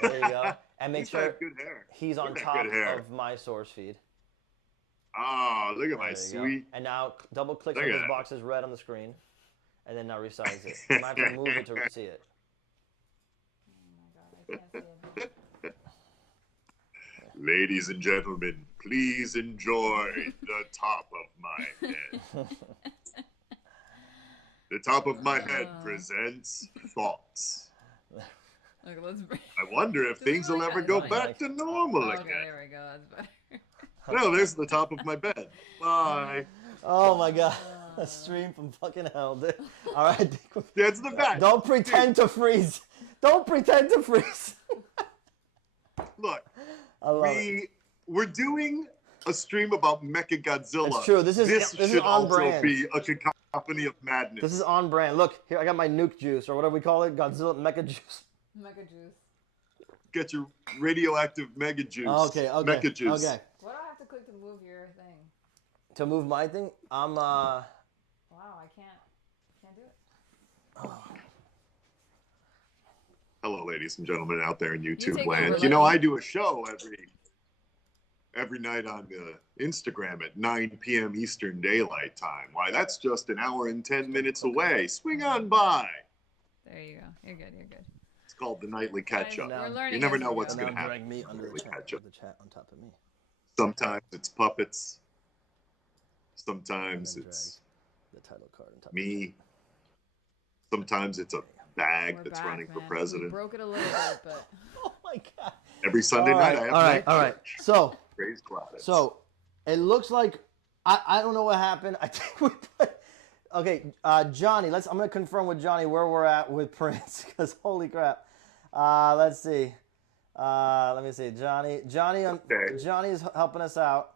There you go. And make sure good hair. he's on top of my source feed. Oh, look at my sweet. And now double click so this box is red on the screen. And then now resize it. You might have to move it to see it. Oh my god, I can't see it. Ladies and gentlemen, please enjoy the top of my head. The top of my head presents thoughts. Okay, let's bring... I wonder if things will ever go back to normal again. Okay, there we go. That's better. Well, there's the top of my bed. Bye. Oh my god. A stream from fucking hell, dude. All right. That's the best. Don't pretend to freeze. Don't pretend to freeze. Look, I love we're doing a stream about Mecha Godzilla. It's true. This should is on also brand. be a cacophony of madness. This is on brand. Look, here I got my nuke juice, or whatever we call it, Godzilla Mecha juice. Mecha juice. Get your radioactive mega juice. Okay. Mecha juice. Okay. What do I have to click to move your thing? To move my thing, I'm Wow, I can't do it. Oh. Hello, ladies and gentlemen out there in YouTube take land. over, You know, Lucky. I do a show every night on Instagram at 9 p.m. Eastern Daylight Time. Why, that's just an hour and 10 minutes away. Swing on by. There you go. You're good. It's called the Nightly Catch Up. We're learning You never as know we what's go. going to happen. Drag me under the Nightly chat, Catch Up. the chat on top of me. Sometimes it's puppets. Sometimes Drag it's the title card on top. me. Sometimes it's a bag We're that's back, running for man. president. We broke it a little bit, but Oh my god. Every Sunday night I have night all right. church. So Praise Claudette. So, it looks like I don't know what happened. I think we put. Okay, Johnny. I'm gonna confirm with Johnny where we're at with Prince because holy crap. Let's see. Let me see. Johnny is helping us out.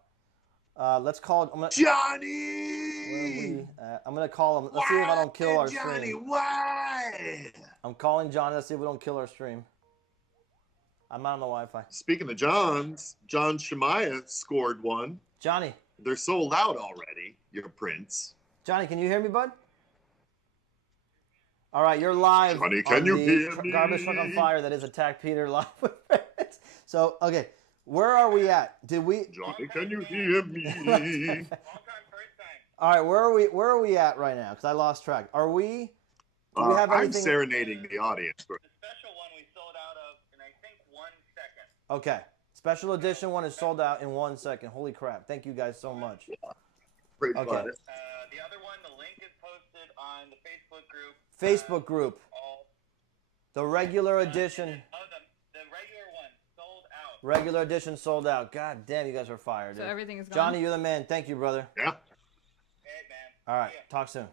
Let's call. Johnny. I'm gonna call him. Let's see if I don't kill our Johnny, stream. why? I'm calling Johnny. Let's see if we don't kill our stream. I'm not on the Wi-Fi. Speaking of Johns, John Shemaiah scored one. Johnny. They're sold out already. Your Prince. Johnny, can you hear me, bud? All right, you're live. Johnny, can you hear me? Garbage Truck on Fire that is Attack Peter live with Prince. So, okay, where are we at? Johnny, can you hear me? All right, where are we at right now? Because I lost track. Do we have anything? I'm serenading the audience. The special one we sold out of in I think 1 second. Okay, special edition one is sold out in 1 second. Holy crap! Thank you guys so much. Praise Okay. Claudette. The other one, the link is posted on the Facebook group. Facebook group. The regular edition. The regular one sold out. Regular edition sold out. God damn, you guys are fired. so Dude. everything is gone. Johnny, you're the man. Thank you, brother. Yeah. Hey man. All right, talk soon.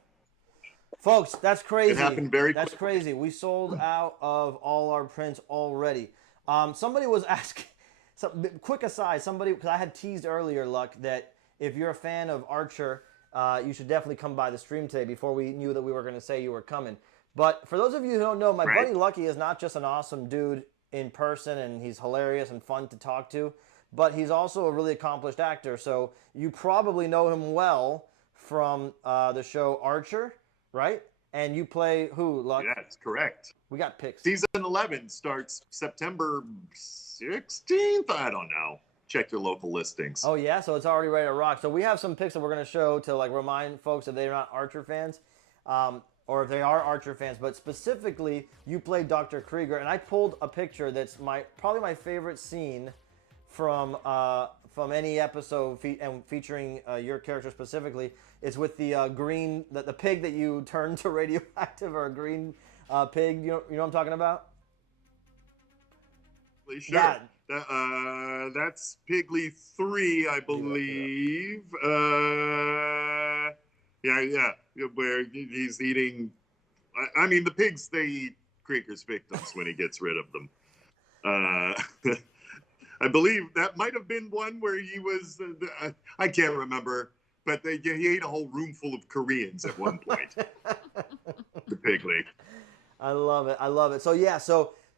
Folks, that's crazy. It happened very That's quickly. crazy. We sold out of all our prints already. Somebody was asking, quick aside, because I had teased earlier, Luck, that if you're a fan of Archer, you should definitely come by the stream today before we knew that we were going to say you were coming. But for those of you who don't know, my buddy Lucky is not just an awesome dude in person, and he's hilarious and fun to talk to, but he's also a really accomplished actor. So you probably know him well from the show Archer, right? And you play who, Luck? Yeah, that's correct. We got picks. Season 11 starts September 16th. I don't know. Check your local listings. Oh yeah, so it's already ready to rock. So we have some picks that we're going to show to like remind folks if they're not Archer fans, or if they are Archer fans. But specifically, you played Dr. Krieger, and I pulled a picture that's probably my favorite scene from any episode featuring your character specifically. It's with the green, the pig that you turned to radioactive, or a green pig. You know what I'm talking about? Sure. Yeah. That's Piggly 3, I believe. Yeah, where he's eating. I mean, the pigs, they eat Krieger's victims when he gets rid of them. I believe that might have been one where he was. I can't remember, but he ate a whole room full of Koreans at one point. The Piggly. I love it. So yeah,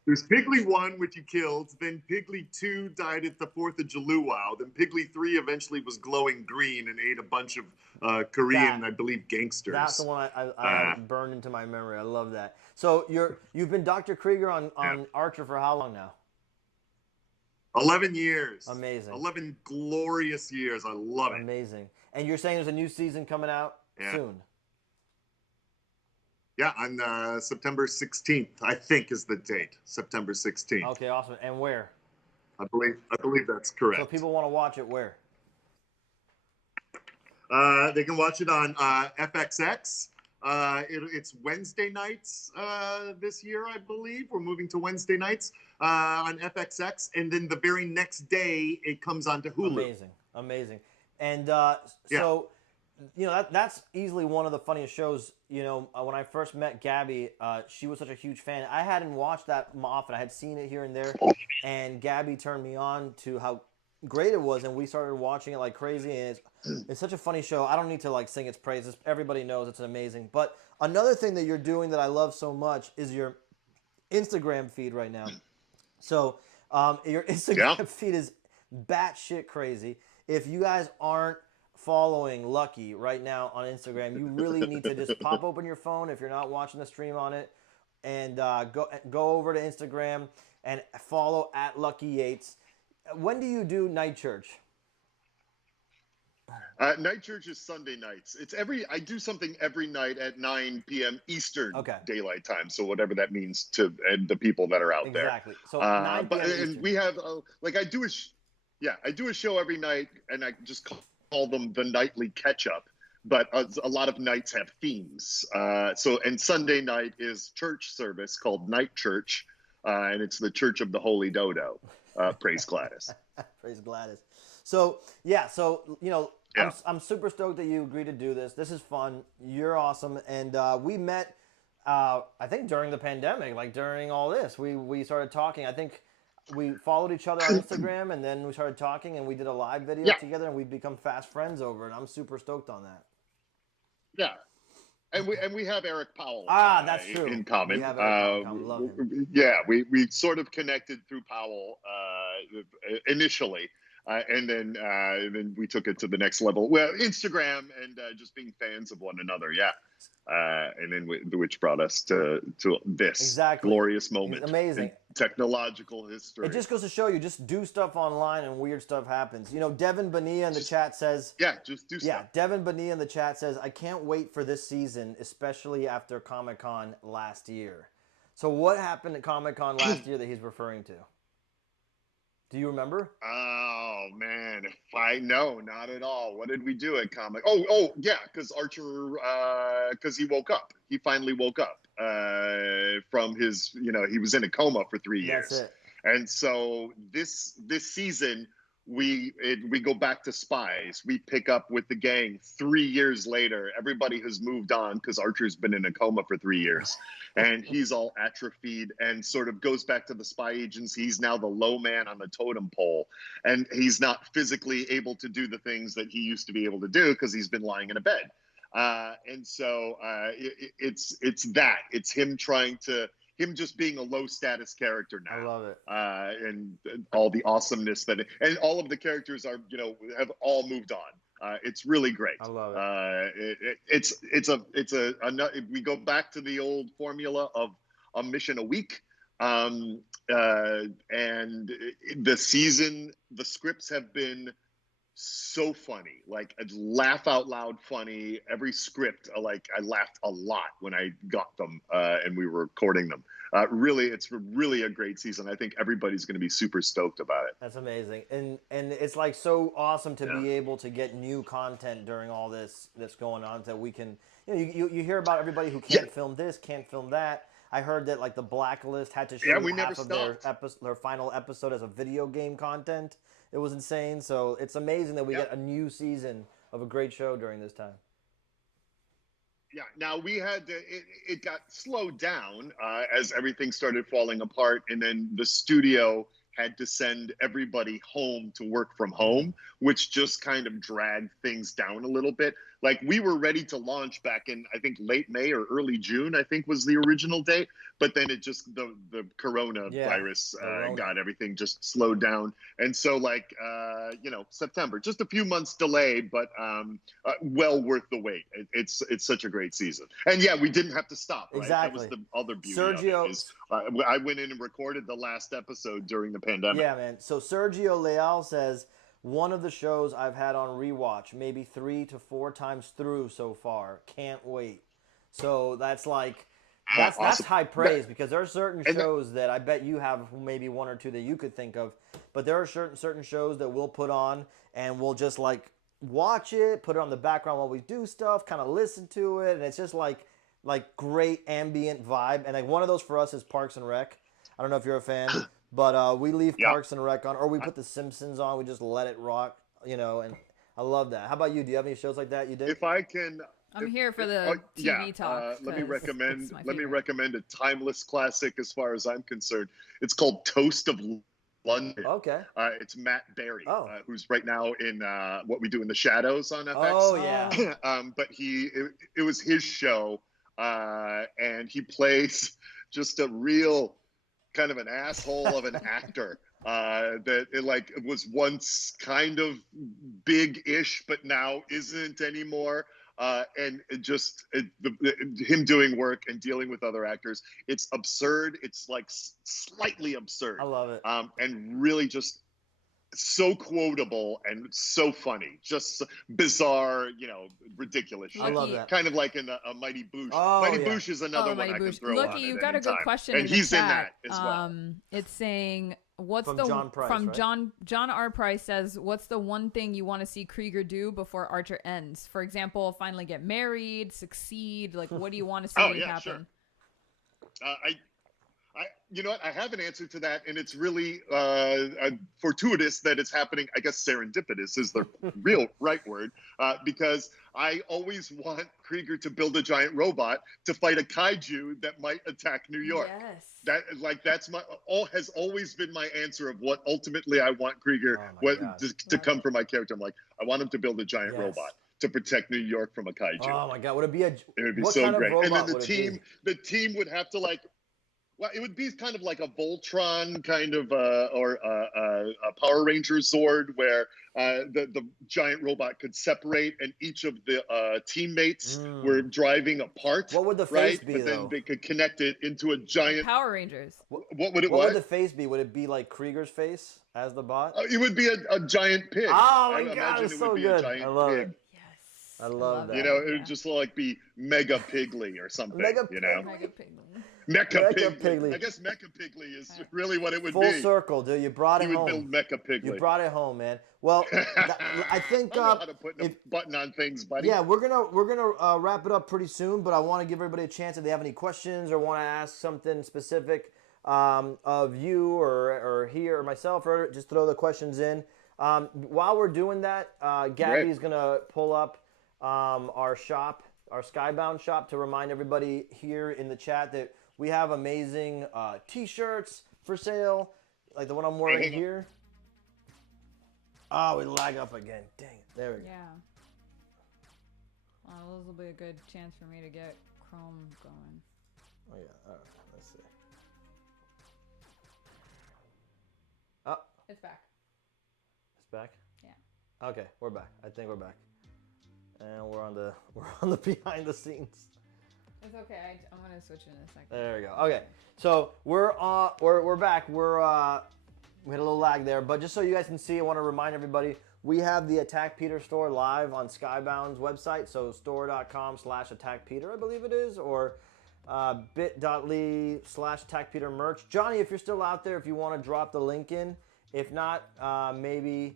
There's Piggly 1, which you killed. Then Piggly 2 died at the 4th of July. Then Piggly 3 eventually was glowing green and ate a bunch of Korean, I believe, gangsters. That's the one I burned into my memory. I love that. So you've been Dr. Krieger on Archer for how long now? 11 years. Amazing. 11 glorious years. I love it. Amazing. And you're saying there's a new season coming out soon? Yeah, on September 16th, I think is the date. September 16th. Okay, awesome. And where? I believe that's correct. So if people want to watch it, where? They can watch it on FXX. It's Wednesday nights this year, I believe. We're moving to Wednesday nights on FXX, and then the very next day it comes onto Hulu. Amazing. And so, you know, that's easily one of the funniest shows. You know, when I first met Gabby, she was such a huge fan. I hadn't watched that often. I had seen it here and there, and Gabby turned me on to how great it was, and we started watching it like crazy. And it's such a funny show. I don't need to like sing its praises. Everybody knows it's amazing. But another thing that you're doing that I love so much is your Instagram feed right now. So your Instagram feed is batshit crazy. If you guys aren't following Lucky right now on Instagram, you really need to just pop open your phone if you're not watching the stream on it, and go over to Instagram and follow at Lucky Yates. When do you do night church? Night church is Sunday nights. I do something every night at 9 p.m. Eastern Daylight Time. So whatever that means to the people that are out there. Exactly. So 9 p.m. Eastern. And we have I do a show every night, and I just call them the nightly catch up. But a lot of nights have themes. And Sunday night is church service called Night Church, and it's the Church of the Holy Dodo. Praise Gladys. Praise Gladys. So you know, I'm super stoked that you agreed to do this. This is fun. You're awesome, and we met. I think during the pandemic, like during all this, we started talking. I think we followed each other on Instagram, and then we started talking, and we did a live video together, and we've become fast friends over it. And I'm super stoked on that. Yeah. And we have Eric Powell. That's true. In common. We have Eric Powell. Love him. Yeah, we sort of connected through Powell initially, and then we took it to the next level. Well, Instagram and just being fans of one another. Yeah, and then which brought us to this glorious moment. It's amazing. Technological history. It just goes to show you, just do stuff online and weird stuff happens. You know, Devin Bonilla in the chat says... Yeah, just do stuff. Yeah, Devin Bonilla in the chat says, I can't wait for this season, especially after Comic-Con last year. So what happened at Comic-Con last year that he's referring to? Do you remember? Oh, man. No, not at all. What did we do at Comic? Oh, yeah, because Archer, because he woke up. He finally woke up from his, he was in a coma for 3 years. That's it. And so this season, we go back to Spies. We pick up with the gang 3 years later. Everybody has moved on because Archer's been in a coma for 3 years. And he's all atrophied and sort of goes back to the spy agency. He's now the low man on the totem pole. And he's not physically able to do the things that he used to be able to do because he's been lying in a bed. And so it's that. It's him just being a low status character now. I love it. And all the awesomeness and all of the characters are, have all moved on. It's really great. I love it. We go back to the old formula of a mission a week. And the scripts have been so funny, like laugh out loud funny. Every script, I laughed a lot when I got them and we were recording them. It's really a great season. I think everybody's going to be super stoked about it. That's amazing, and it's like so awesome to be able to get new content during all this that's going on, that we can, you hear about everybody who can't film this, can't film that. I heard that like the Blacklist had to shoot half of their final episode as a video game content. It was insane. So it's amazing that we get a new season of a great show during this time. Yeah. Now we had it got slowed down as everything started falling apart, and then the studio had to send everybody home to work from home, which just kind of dragged things down a little bit. Like we were ready to launch back in, I think, late May or early June, I think was the original date. But then it just, the coronavirus got everything just slowed down. And so like, September, just a few months delay, but well worth the wait. It's such a great season. And yeah, we didn't have to stop, right? Exactly. That was the other beauty Sergio, of it is, I went in and recorded the last episode during the pandemic. Yeah, man. So Sergio Leal says, one of the shows I've had on rewatch, maybe 3 to 4 times through so far. Can't wait. So that's like, that's high praise, because there are certain shows that I bet you have maybe 1 or 2 that you could think of, but there are certain shows that we'll put on and we'll just like watch it, put it on the background while we do stuff, kind of listen to it, and it's just like great ambient vibe. And like one of those for us is Parks and Rec. I don't know if you're a fan, but we leave Parks and Rec on, or we put The Simpsons on. We just let it rock, and I love that. How about you? Do you have any shows like that you did? If I can, I'm here for the TV talk. Let me recommend a timeless classic as far as I'm concerned. It's called Toast of London. Okay. It's Matt Berry, who's right now in What We Do in the Shadows on FX. Oh yeah. But it was his show, and he plays just a real kind of an asshole of an actor that it was once kind of big-ish, but now isn't anymore. And him doing work and dealing with other actors, it's absurd. It's like slightly absurd. I love it. And really just so quotable and so funny, just bizarre, ridiculous shit. I love that. Kind of like in a Mighty Boosh. Mighty Boosh is another one I can throw on. Lucky, you've got a good question. And he's in that as well. It's saying, John Price, right? John R. Price says, what's the one thing you want to see Krieger do before Archer ends? For example, finally get married, succeed. Like, what do you want to see happen? Sure. You know what? I have an answer to that, and it's really fortuitous that it's happening. I guess serendipitous is the real right word, because I always want Krieger to build a giant robot to fight a kaiju that might attack New York. Yes. That's has always been my answer of what ultimately I want Krieger to come from my character. I'm like, I want him to build a giant robot to protect New York from a kaiju. Oh my God, would it be it would be so great. And then the team would have to well, it would be kind of like a Voltron kind of, or a Power Ranger Zord, where the giant robot could separate, and each of the teammates were driving apart. What would the face be, But then they could connect it into a giant Power Rangers. What would it? What would the face be? Would it be like Krieger's face as the bot? It would be a giant pig. Oh my God, it's so good. I love it. I love that. It would just be Mega Piggly or something. Mega Piggly. Mecha Piggly. I guess Mecha Piggly is really what it would be. Full circle, dude. You brought it home. You would build Mecha Piggly. You brought it home, man. Well, I think I know how to put a button on things, buddy. Yeah, we're gonna wrap it up pretty soon, but I want to give everybody a chance if they have any questions or want to ask something specific of you or here or myself, or just throw the questions in. While we're doing that, Gabby's gonna pull up our shop, our Skybound shop, to remind everybody here in the chat that we have amazing t-shirts for sale, like the one I'm wearing here. Oh, we lag up again. Dang it. There we go. Yeah. Well, this will be a good chance for me to get Chrome going. Oh, yeah. All right. Let's see. Oh. It's back. It's back? Yeah. Okay, we're back. I think we're back. And we're on the behind the scenes. It's okay. I'm gonna switch in a second. There we go. Okay, so we're back. We had a little lag there, but just so you guys can see, I want to remind everybody we have the Attack Peter store live on Skybound's website. So store.com/attackpeter, I believe it is, or bit.ly/attackpeter merch. Johnny, if you're still out there, if you want to drop the link in. If not, maybe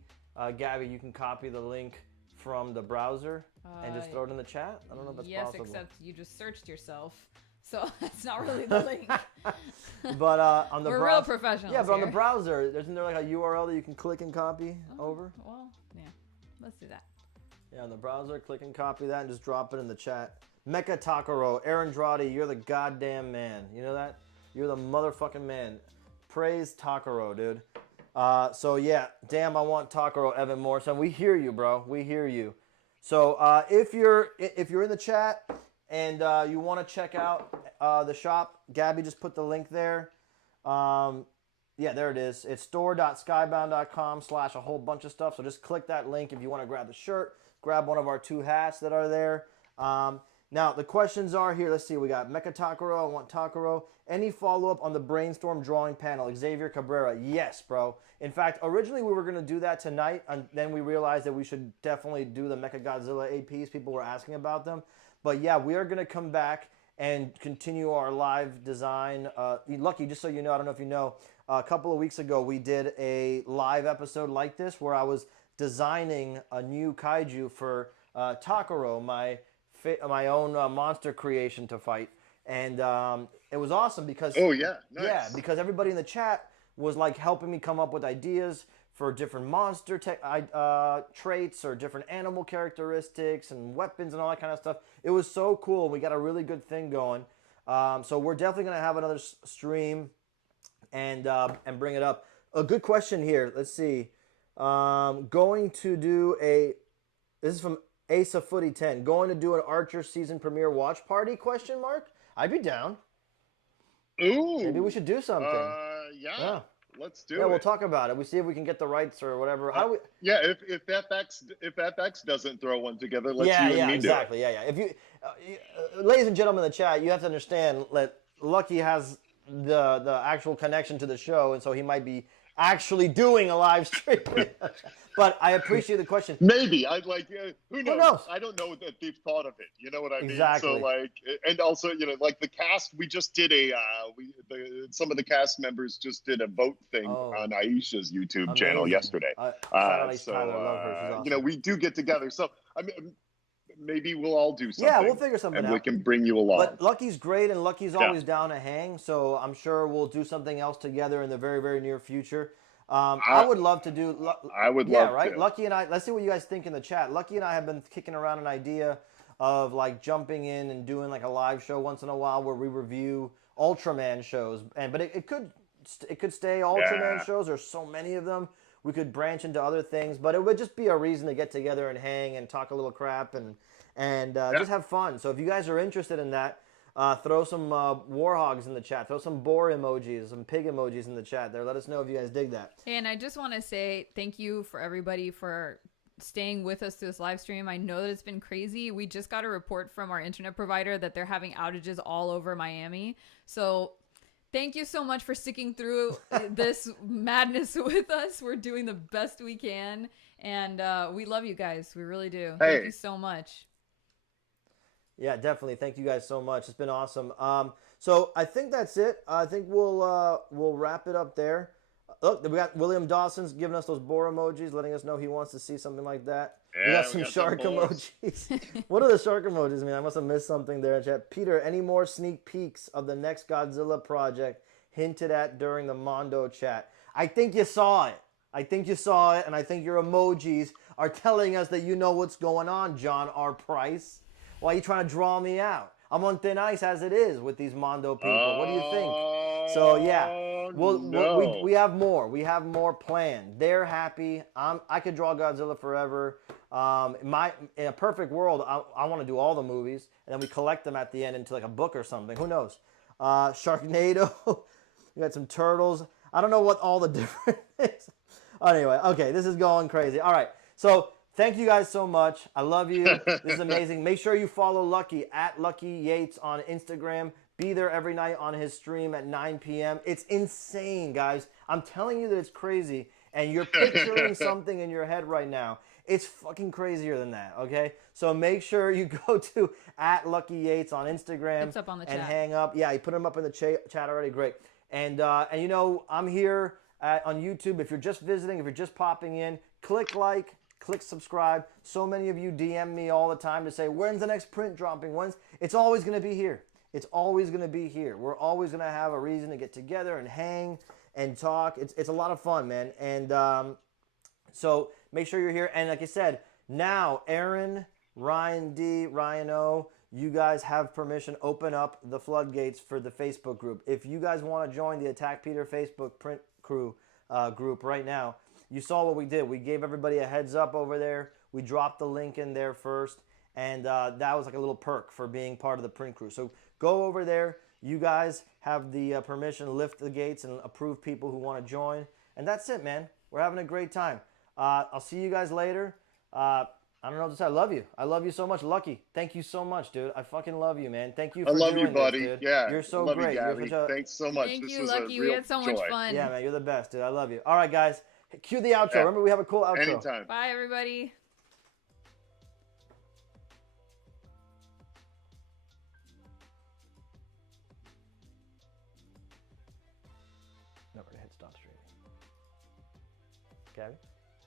Gabby, you can copy the link from the browser and just throw it in the chat. I don't know if that's possible. Yes, except you just searched yourself, so that's not really the link. But on the we're real professionals. Yeah, but on the browser, isn't there like a URL that you can click and copy over? Well, yeah, let's do that. Yeah, on the browser, click and copy that and just drop it in the chat. Mecha Takaro, Aaron Dradi, you're the goddamn man. You know that? You're the motherfucking man. Praise Takaro, dude. So yeah, damn, I want Takaro, Evan Morrison. We hear you, bro. We hear you. So if you're in the chat and you want to check out the shop, Gabby just put the link there. Yeah, there it is. It's store.skybound.com/ a whole bunch of stuff. So just click that link if you want to grab the shirt, grab one of our 2 hats that are there. Now, the questions are here. Let's see. We got Mecha Takaro. I want Takaro. Any follow-up on the brainstorm drawing panel? Xavier Cabrera. Yes, bro. In fact, originally we were going to do that tonight, and then we realized that we should definitely do the Mecha Godzilla APs. People were asking about them. But yeah, we are going to come back and continue our live design. Lucky, just so you know, I don't know if you know, a couple of weeks ago we did a live episode like this where I was designing a new kaiju for Takaro, my own monster creation to fight, and it was awesome because nice. Because everybody in the chat was like helping me come up with ideas for different monster traits or different animal characteristics and weapons and all that kind of stuff. It was so cool. We got a really good thing going. So we're definitely gonna have another stream and bring it up. A good question here. Let's see. Going to do this is from Asa Footy 10. Going to do an Archer season premiere watch party? ? I'd be down. Ooh. Maybe we should do something. Yeah. Let's do it. Yeah, we'll talk about it. We see if we can get the rights or whatever. If FX doesn't throw one together, let's you and me exactly. do it. Yeah. If you, ladies and gentlemen in the chat, you have to understand that Lucky has the actual connection to the show, and so he might be actually doing a live stream. But I appreciate the question. Maybe who knows? Who knows? I don't know that they've thought of it. You know what I mean? Exactly. So and also the cast. We just did some of the cast members just did a vote thing on Aisha's YouTube channel yesterday. Shout out Aisha Tyler. I love her. She's awesome. We do get together. So I mean, maybe we'll all do something. Yeah, we'll figure something out. And we can bring you along. But Lucky's great, and Lucky's always down to hang. So I'm sure we'll do something else together in the very, very near future. I would love to do. I would love right? to. Lucky and I. Let's see what you guys think in the chat. Lucky and I have been kicking around an idea of like jumping in and doing like a live show once in a while where we review Ultraman shows. But it could stay Ultraman shows. There's so many of them. We could branch into other things, but it would just be a reason to get together and hang and talk a little crap and just have fun. So if you guys are interested in that, throw some warhogs in the chat. Throw some boar emojis, some pig emojis in the chat there. Let us know if you guys dig that. And I just want to say thank you for everybody for staying with us through this live stream. I know that it's been crazy. We just got a report from our internet provider that they're having outages all over Miami. So thank you so much for sticking through this madness with us. We're doing the best we can. And we love you guys. We really do. Thank you so much. Yeah, definitely. Thank you guys so much. It's been awesome. So I think that's it. I think we'll wrap it up there. Look, we got William Dawson's giving us those boar emojis, letting us know he wants to see something like that. Yeah, we got some shark emojis. What are the shark emojis mean? I must have missed something there in chat. Peter, any more sneak peeks of the next Godzilla project hinted at during the Mondo chat? I think you saw it. And I think your emojis are telling us that you know what's going on, John R. Price. Why are you trying to draw me out? I'm on thin ice as it is with these Mondo people. What do you think? So yeah, we have more. We have more planned. They're happy. I could draw Godzilla forever. In a perfect world, I want to do all the movies, and then we collect them at the end into like a book or something. Who knows? Sharknado. We got some turtles. I don't know what all the different is. Anyway, okay, this is going crazy. All right, so. Thank you guys so much. I love you. This is amazing. Make sure you follow Lucky at Lucky Yates on Instagram. Be there every night on his stream at 9 p.m. It's insane, guys. I'm telling you that it's crazy, and you're picturing something in your head right now. It's fucking crazier than that, okay? So make sure you go to at Lucky Yates on Instagram. It's up on the and chat. Hang up. Yeah, you put him up in the chat already. Great. And I'm here on YouTube. If you're just visiting, if you're just popping in, click like. Click subscribe. So many of you DM me all the time to say, when's the next print dropping? It's always going to be here. It's always going to be here. We're always going to have a reason to get together and hang and talk. It's a lot of fun, man. And so make sure you're here. And like I said, now Aaron, Ryan D, Ryan O, you guys have permission. Open up the floodgates for the Facebook group. If you guys want to join the Attack Peter Facebook print crew group right now, you saw what we did. We gave everybody a heads up over there. We dropped the link in there first, and that was like a little perk for being part of the print crew. So go over there. You guys have the permission to lift the gates and approve people who want to join. And that's it, man. We're having a great time. I'll see you guys later. I don't know what to say. I love you. I love you so much. Lucky, thank you so much, dude. I fucking love you, man. Thank you for doing this, buddy. dude. Yeah, You're so love great. You, Gabby. Thanks so much. Thank this you, was Lucky. A We real had so joy. much fun. Yeah, man, you're the best, dude. I love you. All right, guys, cue the outro. Remember, we have a cool outro. Anytime. Bye, everybody. No, we're gonna hit stop streaming. Gabby?